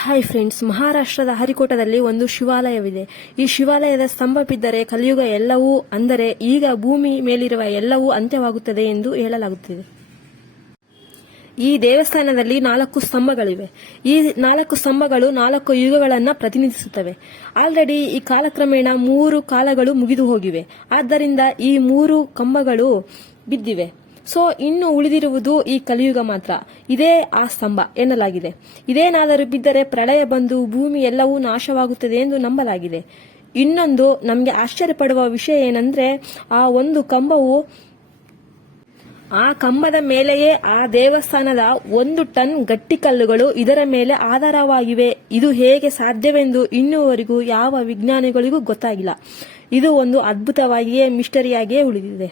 Hi friends, ಮಹಾರಾಷ್ಟ್ರದ ಹರಿಕೋಟದಲ್ಲಿ ಒಂದು ಶಿವಾಲಯವಿದೆ. ಈ ಶಿವಾಲಯದ ಸ್ತಂಭ ಬಿದ್ದರೆ ಕಲಿಯುಗ ಎಲ್ಲವೂ, ಅಂದರೆ ಈಗ ಭೂಮಿ ಮೇಲಿರುವ ಎಲ್ಲವೂ ಅಂತ್ಯವಾಗುತ್ತದೆ ಎಂದು ಹೇಳಲಾಗುತ್ತಿದೆ. ಈ ದೇವಸ್ಥಾನದಲ್ಲಿ 4 ಸ್ತಂಭಗಳಿವೆ. ಈ 4 ಸ್ತಂಭಗಳು 4 ಯುಗಗಳನ್ನು ಪ್ರತಿನಿಧಿಸುತ್ತವೆ. ಆಲ್ರೆಡಿ ಈ ಕಾಲಕ್ರಮೇಣ 3 ಕಾಲಗಳು ಮುಗಿದು ಹೋಗಿವೆ. ಆದ್ದರಿಂದ ಈ 3 ಕಂಬಗಳು ಬಿದ್ದಿವೆ. ಸೊ ಇನ್ನು ಉಳಿದಿರುವುದು ಈ ಕಲಿಯುಗ ಮಾತ್ರ. ಇದೇ ಆ ಸ್ತಂಭ ಎನ್ನಲಾಗಿದೆ. ಇದೇನಾದರೂ ಬಿದ್ದರೆ ಪ್ರಳಯ ಬಂದು ಭೂಮಿ ಎಲ್ಲವೂ ನಾಶವಾಗುತ್ತದೆ ಎಂದು ನಂಬಲಾಗಿದೆ. ಇನ್ನೊಂದು ನಮಗೆ ಆಶ್ಚರ್ಯಪಡುವ ವಿಷಯ ಏನಂದ್ರೆ, ಆ ಒಂದು ಕಂಬವು, ಆ ಕಂಬದ ಮೇಲೆಯೇ ಆ ದೇವಸ್ಥಾನದ 1 ಟನ್ ಗಟ್ಟಿ ಕಲ್ಲುಗಳು ಇದರ ಮೇಲೆ ಆಧಾರವಾಗಿವೆ. ಇದು ಹೇಗೆ ಸಾಧ್ಯವೆಂದು ಇನ್ನುವರೆಗೂ ಯಾವ ವಿಜ್ಞಾನಿಗಳಿಗೂ ಗೊತ್ತಾಗಿಲ್ಲ. ಇದು ಒಂದು ಅದ್ಭುತವಾಗಿಯೇ ಮಿಸ್ಟರಿಯಾಗಿಯೇ ಉಳಿದಿದೆ.